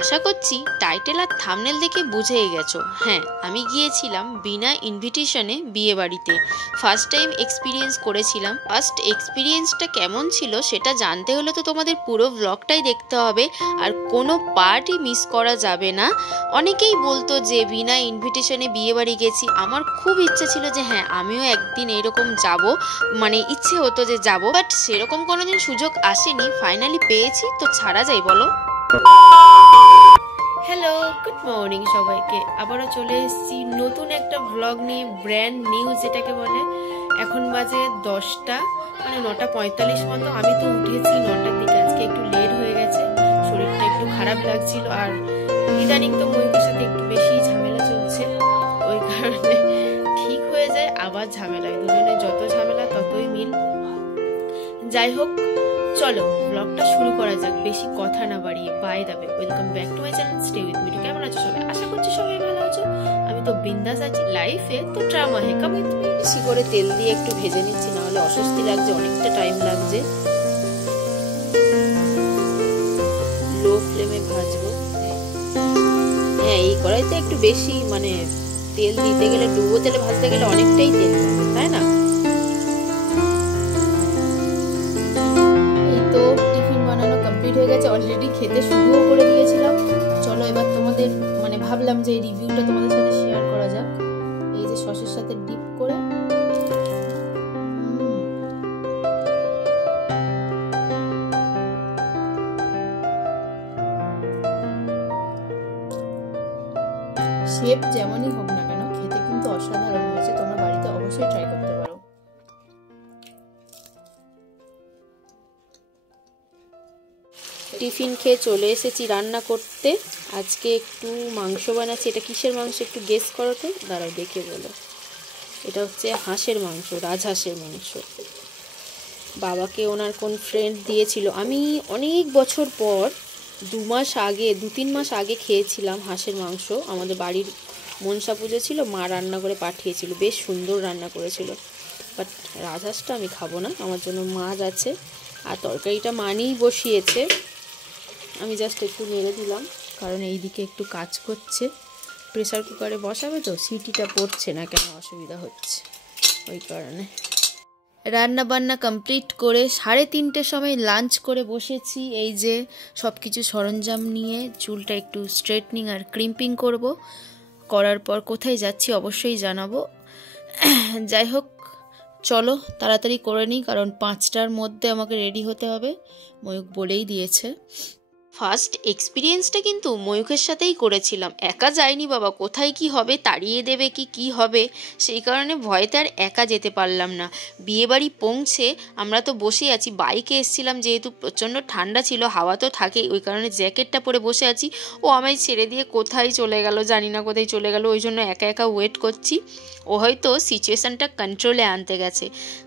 আশা করছি টাইটেল আর থাম্বনেল দেখে বুঝেই গেছো। হ্যাঁ, আমি গিয়েছিলাম বিনা ইনভিটেশনে বিয়ে বাড়িতে। ফার্স্ট টাইম এক্সপিরিয়েন্স করেছিলাম। ফার্স্ট এক্সপিরিয়েন্সটা কেমন ছিল সেটা জানতে হলে তো তোমাদের পুরো ব্লগটাই দেখতে হবে, আর কোনো পার্টই মিস করা যাবে না। অনেকেই বলতো যে বিনা ইনভিটেশনে বিয়ে বাড়ি গেছি। আমার খুব ইচ্ছা ছিল যে হ্যাঁ আমিও একদিন এরকম যাব, মানে ইচ্ছে হতো যে যাব, বাট সেরকম কোনোদিন সুযোগ আসেনি। ফাইনালি পেয়েছি, তো ছাড়া যায় বলো। হ্যালো, গুড মর্নিং সবাইকে। আবারও চলে এসেছি নতুন একটা ব্লগ নিয়ে, ব্র্যান্ড নিউ যেটাকে বলে। এখন বাজে 10টা, মানে 9:45 মতো। আমি তো উঠেছি 9টার দিকে, আজকে একটু লেট হয়ে গেছে, শরীরটা একটু খারাপ লাগছিল। আর ইদানিং তো ময়ূকের সাথে একটু বেশি ঝামেলা চলছে, ওই কারণে ঠিক হয়ে যায় আবার ঝামেলা। দুজনে যত ঝামেলা ততই মিল। যাই হোক, চলো ব্লগটা শুরু করা যাক, বেশি কথা না বাড়িয়ে। By the way, welcome back to my channel stay with me. কেমন আছো সবাই? আশা করছি সবাই ভালো আছো। আমি তো বিন্দাস আছি। লাইফে তো ড্রামা হে কাম উইথ মি। বেশি করে তেল দিয়ে একটু ভেজে নিচ্ছি, না হলে অস্বস্তি লাগছে, অনেকটা টাইম লাগছে। লো ফ্লেমে ভাজবো। হ্যাঁ, এই কড়াইতে একটু বেশি মানে তেল দিতে গেলে, ডুবো তেলে ভাজতে গেলে অনেকটাই তেল লাগে, তাই না? হয়ে গেছে অলরেডি, খেতে শুরুও করে দিয়েছিলাম। চলো এবার তোমাদের মানে ভাবলাম যে এই রিভিউটা তোমাদের সাথে শেয়ার করা যাক। এই যে সসের সাথে ডিপ করে, শেপ যেমনই হোক না কেন খেতে কিন্তু অসাধারণ হয়েছে। তোমরা বাড়িতে অবশ্যই ট্রাই করতে পারো। টিফিন খেয়ে চলে এসেছি রান্না করতে। আজকে একটু মাংস বানাচ্ছি। এটা কিসের মাংস একটু গেস করো তো, দাঁড়াও দেখে বলো। এটা হচ্ছে হাঁসের মাংস, রাজহাঁসের মাংস। বাবাকে ওনার কোন ফ্রেন্ড দিয়েছিল। আমি অনেক বছর পর 2-3 মাস আগে খেয়েছিলাম হাঁসের মাংস। আমাদের বাড়ির মনসা পুজো ছিল, মা রান্না করে পাঠিয়েছিল, বেশ সুন্দর রান্না করেছিল। বাট রাজহাঁসটা আমি খাবো না, আমার জন্য মাছ আছে। আর তরকারিটা মানেই বসিয়েছে, আমি জাস্ট একটু নেড়ে দিলাম, কারণ এই দিকে একটু কাজ করছে। প্রেসার কুকারে বসাবে তো, সিটিটা পড়ছে না কেন, অসুবিধা হচ্ছে, ওই কারণে। রান্না বান্না কমপ্লিট করে 3:30টার সময় লাঞ্চ করে বসেছি। এই যে সব কিছু সরঞ্জাম নিয়ে চুলটা একটু স্ট্রেটনিং আর ক্রিম্পিং করব। করার পর কোথায় যাচ্ছি অবশ্যই জানাবো। যাই হোক, চলো তাড়াতাড়ি করে নিই, কারণ 5টার মধ্যে আমাকে রেডি হতে হবে, ময়ূক বলেই দিয়েছে। ফার্স্ট এক্সপিরিয়েন্সটা কিন্তু ময়ূকের সাথেই করেছিলাম, একা যাইনি বাবা। কোথায় কি হবে, তাড়িয়ে দেবে কি হবে, সেই কারণে ভয়তে আর একা যেতে পারলাম না। বিয়েবাড়ি পৌঁছে আমরা তো বসে আছি, বাইকে এসেছিলাম যেহেতু প্রচণ্ড ঠান্ডা ছিল, হাওয়া তো থাকেই, ওই কারণে জ্যাকেটটা পরে বসে আছি। ও আমায় ছেড়ে দিয়ে কোথায় চলে গেল, জানি না কোথায় চলে গেল, ওই জন্য একা একা ওয়েট করছি। ও হয়তো সিচুয়েশানটা কন্ট্রোলে আনতে গেছে,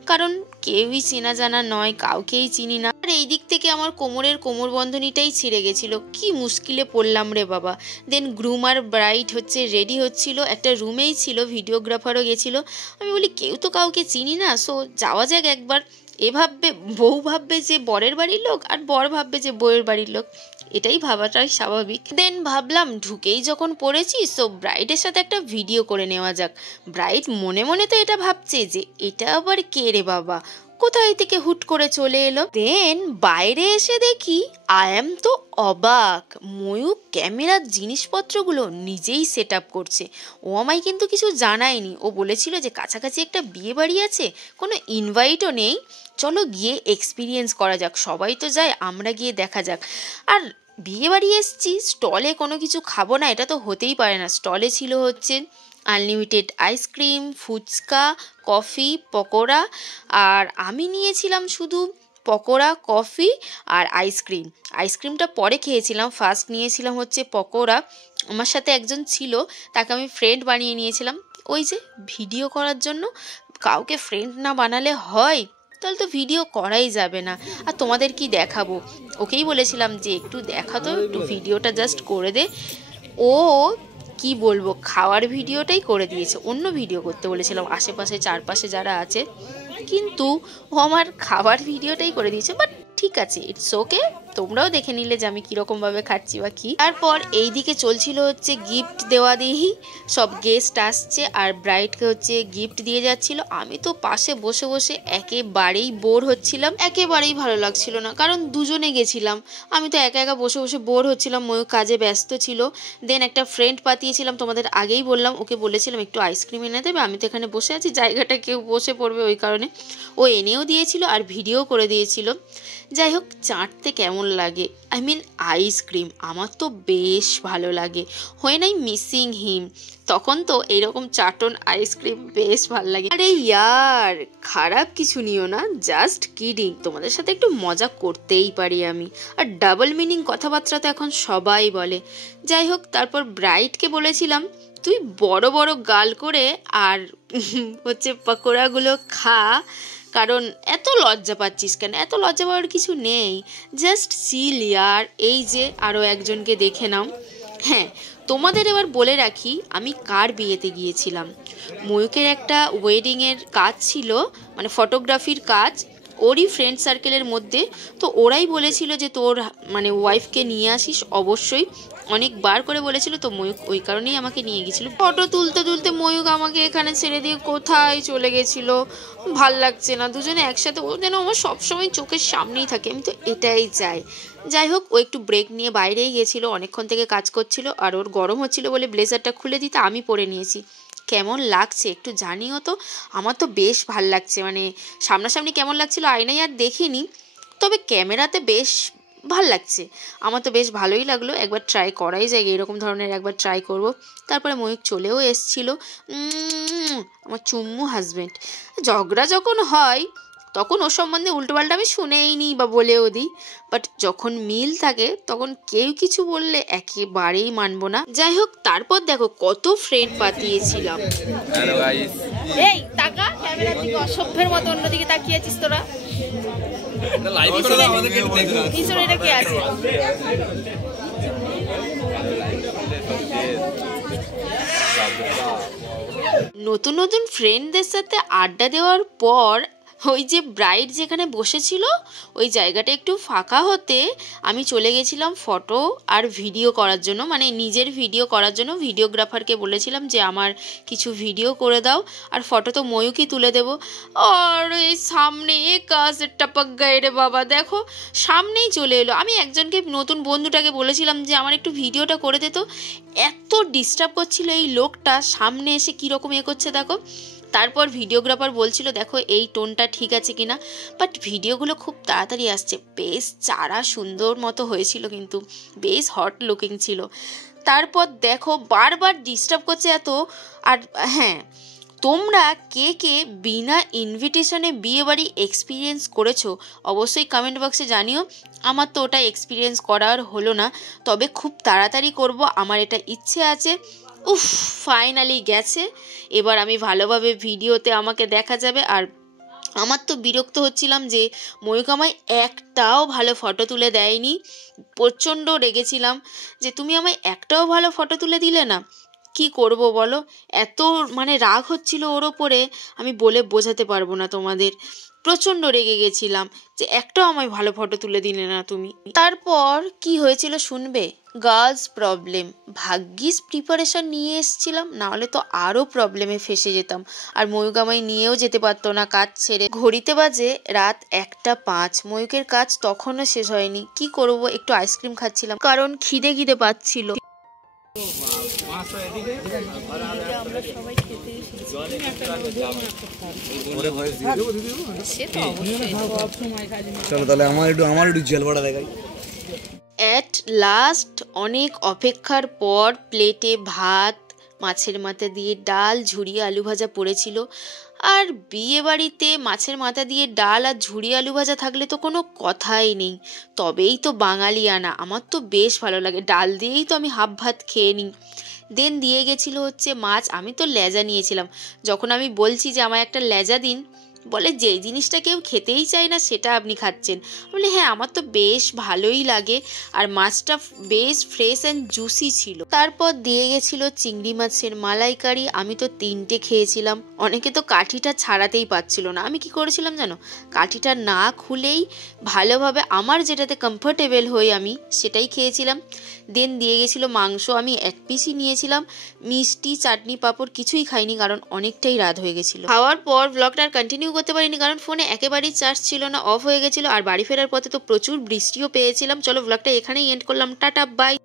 কারণ কেউই চেনা জানা নয়, কাউকেই চিনি না। আর এই দিক থেকে আমার কোমরের কোমরবন্ধনীটাই ছিঁড়ে গেছিলো, কি মুশকিলে পড়লাম রে বাবা। দেন গ্রুম আর ব্রাইড হচ্ছে রেডি হচ্ছিল, একটা রুমেই ছিল, ভিডিওগ্রাফারও গেছিলো। আমি বলি কেউ তো কাউকে চিনি না, সো যাওয়া যাক একবার। এ ভাববে, বউ ভাববে যে বরের বাড়ির লোক, আর বর ভাববে যে বউয়ের বাড়ির লোক, এটাই ভাবাটাই স্বাভাবিক। দেন ভাবলাম ঢুকেই যখন পড়েছি, সো ব্রাইডের সাথে একটা ভিডিও করে নেওয়া যাক। ব্রাইড মনে মনে তো এটা ভাবছে যে এটা আবার কে রে বাবা, কোথায় থেকে হুট করে চলে এলো। দেন বাইরে এসে দেখি আই এম তো অবাক, ময়ূক ক্যামেরার জিনিসপত্রগুলো নিজেই সেট আপ করছে। ও আমায় কিন্তু কিছু জানায়নি, ও বলেছিল যে কাছাকাছি একটা বিয়ে বাড়ি আছে, কোনো ইনভাইটও নেই, চলো গিয়ে এক্সপিরিয়েন্স করা যাক, সবাই তো যায়, আমরা গিয়ে দেখা যাক। আর বিয়ে বাড়ি এসছি, স্টলে কোনো কিছু খাবো না এটা তো হতেই পারে না। স্টলে ছিল হচ্ছে unlimited ice cream, fuchka, coffee, pakora, আর আমি নিয়েছিলাম শুধু পকোড়া, কফি আর আইসক্রিম। আইসক্রিমটা পরে খেয়েছিলাম, ফার্স্ট নিয়েছিলাম হচ্ছে পকোড়া। আমার সাথে একজন ছিল, তাকে আমি ফ্রেন্ড বানিয়ে নিয়েছিলাম, ওই যে ভিডিও করার জন্য। কাউকে ফ্রেন্ড না বানালে হয়? তাহলে তো ভিডিও করাই যাবে না। আর তোমাদের কি দেখাবো, ওকেই বলেছিলাম যে একটু দেখাতো, একটু ভিডিওটা জাস্ট করে দে। ও কি বলবো, খাওয়ার ভিডিওটাই করে দিয়েছে, অন্য ভিডিও করতে বলেছিলাম আশেপাশে চারপাশে যারা আছে, কিন্তু ও আমার খাবার ভিডিওটাই করে দিয়েছে। বাট ঠিক আছে, ইটস ওকে, তোমরাও দেখে নিলে যে আমি কীরকমভাবে খাচ্ছি বা কী। তারপর এইদিকে চলছিল হচ্ছে গিফট দেওয়া দিই, সব গেস্ট আসছে আর ব্রাইডকে হচ্ছে গিফট দিয়ে যাচ্ছিল। আমি তো পাশে বসে বসে একেবারেই বোর হচ্ছিলাম, একেবারেই ভালো লাগছিল না, কারণ দুজনে গেছিলাম। আমি তো একা একা বসে বসে বোর হচ্ছিলাম, ময়ূর কাজে ব্যস্ত ছিল। দেন একটা ফ্রেন্ড পাঠিয়েছিলাম, তোমাদের আগেই বললাম, ওকে বলেছিলাম একটু আইসক্রিম এনে দেবে, আমি তো এখানে বসে আছি, জায়গাটা কেউ বসে পড়বে ওই কারণে। ও এনেও দিয়েছিল আর ভিডিও করে দিয়েছিল। যাই হোক, চাটতে কেমন লাগে, আই মিন আইসক্রিম, আমার তো বেশ ভালো লাগে। হোয়েন আই মিসিং হিম, তখন তো এইরকম চাটন আইসক্রিম বেশ ভালো লাগে। আরে ইয়ার, খারাপ কিছু নিও না, জাস্ট কিডিং, তোমাদের সাথে একটু মজা করতেই পারি আমি। আর ডাবল মিনিং কথাবার্তা তো এখন সবাই বলে। যাই হোক, তারপর ব্রাইডকে বলেছিলাম তুই বড় বড় গাল করে আর হচ্ছে পকোড়াগুলো খা, কারণ এত লজ্জা পাচ্ছিস কেন? এত লজ্জা পাওয়ার কিছু নেই, জাস্ট চিল ইয়ার। এই যে আরও একজনকে দেখে নাও। হ্যাঁ, তোমাদের এবার বলে রাখি আমি কার বিয়েতে গিয়েছিলাম। ময়ূকের একটা ওয়েডিংয়ের কাজ ছিল, মানে ফটোগ্রাফির কাজ, ওরই ফ্রেন্ড সার্কেলের মধ্যে। তো ওরাই বলেছিল যে তোর মানে ওয়াইফকে নিয়ে আসিস অবশ্যই, অনেকবার করে বলেছিল। তো ময়ূক ওই কারণেই আমাকে নিয়ে গেছিলো। ফটো তুলতে তুলতে ময়ূক আমাকে এখানে ছেড়ে দিয়ে কোথায় চলে গেছিলো, ভাল লাগছে না। দুজনে একসাথে, ও যেন আমার সবসময় চোখের সামনেই থাকে, আমি তো এটাই চাই। যাই হোক, ও একটু ব্রেক নিয়ে বাইরেই গেছিলো, অনেকক্ষণ থেকে কাজ করছিল, আর ওর গরম হচ্ছিল বলে ব্লেজারটা খুলে দিতে আমি পরে নিয়েছি। কেমন লাগছে একটু জানিও তো। আমার তো বেশ ভাল লাগছে, মানে সামনাসামনি কেমন লাগছিল আয়নায় আর দেখিনি, তবে ক্যামেরাতে বেশ ভাল লাগছে। আমার তো বেশ ভালোই লাগলো, একবার ট্রাই করাই যায়, এরকম ধরনের একবার ট্রাই করব। তারপরে ময়ূক চলেও এসছিল, আমার চুম্মু হাজব্যান্ড। ঝগড়া যখন হয় তখন ওর সম্বন্ধে উল্টোপাল্টা আমি শুনেই নিই বা বলেও দিই, বাট যখন মিল থাকে তখন কেউ কিছু বললে একেবারেই মানবো না। যাই হোক, তারপর দেখো কত ফ্রেন্ড পাঠিয়েছিলাম। এই টাকা ক্যামেরার দিকে অসভ্যের মতো অন্যদিকে তাকিয়েছিস তোরা, এটা কি আছে? নতুন নতুন ফ্রেন্ডদের সাথে আড্ডা দেওয়ার পর ওই যে ব্রাইড যেখানে বসেছিল ওই জায়গাটা একটু ফাঁকা হতে আমি চলে গেছিলাম ফটো আর ভিডিও করার জন্য, মানে নিজের ভিডিও করার জন্য। ভিডিওগ্রাফারকে বলেছিলাম যে আমার কিছু ভিডিও করে দাও, আর ফটো তো ময়ূকই তুলে দেবো। আর এই সামনে এ কাজ টপক গায়ে রে বাবা, দেখো সামনেই চলে এলো। আমি একজনকে, নতুন বন্ধুটাকে বলেছিলাম যে আমার একটু ভিডিওটা করে দে, তো এত ডিস্টার্ব করছিল এই লোকটা, সামনে এসে কীরকম এ করছে দেখো। তারপর ভিডিওগ্রাফার বলছিল দেখো এই টোনটা ঠিক আছে কিনা, বাট ভিডিওগুলো খুব তাড়াতাড়ি আসছে, বেশ চারা সুন্দর মতো হয়েছিল, কিন্তু বেশ হট লুকিং ছিল। তারপর দেখো বারবার ডিস্টার্ব করছে এত। আর হ্যাঁ, তোমরা কে কে বিনা ইনভিটেশনে বিয়েবাড়ি এক্সপিরিয়েন্স করেছো অবশ্যই কমেন্ট বক্সে জানিও। আমার তো ওটা এক্সপিরিয়েন্স করার হলো না, তবে খুব তাড়াতাড়ি করব, আমার এটা ইচ্ছে আছে। উফ, ফাইনালি গেছে, এবার আমি ভালোভাবে ভিডিওতে আমাকে দেখা যাবে। আর আমার তো বিরক্ত হচ্ছিলাম যে ময়ূক আমায় একটাও ভালো ফটো তুলে দেয়নি, প্রচণ্ড রেগেছিলাম যে তুমি আমায় একটাও ভালো ফটো তুলে দিলে না। কি করব বলো, এত মানে রাগ হচ্ছিল ওর ওপরে, আমি বলে বোঝাতে পারবো না তোমাদের। প্রচণ্ড রেগে গেছিলাম যে একটাও আমায় ভালো ফটো তুলে দিলে না তুমি। তারপর কি হয়েছিল শুনবে? গার্লস প্রবলেম, ভাগ্যিস প্রিপারেশন নিয়ে এসেছিলাম, নাহলে তো আরও প্রবলেমে ফেসে যেতাম। আর ময়ূক আমায় নিয়েও যেতে পারতো না কাজ ছেড়ে। ঘড়িতে বাজে রাত 1:05, ময়ূকের কাজ তখনও শেষ হয়নি। কি করব, একটু আইসক্রিম খাচ্ছিলাম কারণ খিদে খিদে পাচ্ছিল। অ্যাট লাস্ট অনেক অপেক্ষার পর প্লেটে ভাত, মাছের মাথা দিয়ে ডাল, ঝুরি আলু ভাজা পড়েছিল। আর বিয়ে বাড়িতে মাছের মাথা দিয়ে ডাল আর ঝুরি আলু ভাজা থাকলে তো কোনো কথাই নেই, তবেই তো বাঙালিয়ানা, আমার তো বেশ ভালো লাগে। ডাল দিয়েই তো আমি হাফ ভাত খেয়ে নিই। দেন দিয়ে গেছিলো হচ্ছে মাছ, আমি তো লেজা নিয়েছিলাম। যখন আমি বলছি যে আমায় একটা লেজা দিন, বলে যে জিনিসটা কেউ খেতেই চায় না সেটা আপনি খাচ্ছেন। বলে হ্যাঁ আমার তো বেশ ভালোই লাগে, আর মাছটা বেশ ফ্রেশ অ্যান্ড জুসি ছিল। তারপর দিয়ে গেছিলো চিংড়ি মাছের মালাইকারি, আমি তো 3টে খেয়েছিলাম। অনেকে তো কাঠিটা ছাড়াতেই পারছিল না, আমি কি করেছিলাম জানো, কাঠিটা না খুলেই ভালোভাবে আমার যেটাতে কমফোর্টেবল হই আমি সেটাই খেয়েছিলাম। দেন দিয়ে গেছিলো মাংস, আমি 1 পিসই নিয়েছিলাম। মিষ্টি চাটনি পাঁপড় কিছুই খাইনি, কারণ অনেকটাই রাত হয়ে গেছিলো। খাওয়ার পর ব্লগটা আর কন্টিনিউ করতে পারিনি, কারণ ফোনে একেবারেই চার্জ ছিল না, অফ হয়ে গেছিলো। আর বাড়ি ফেরার পথে তো প্রচুর বৃষ্টিও পেয়েছিলাম। চলো ব্লগটা এখানেই এন্ড করলাম, টাটা বাই।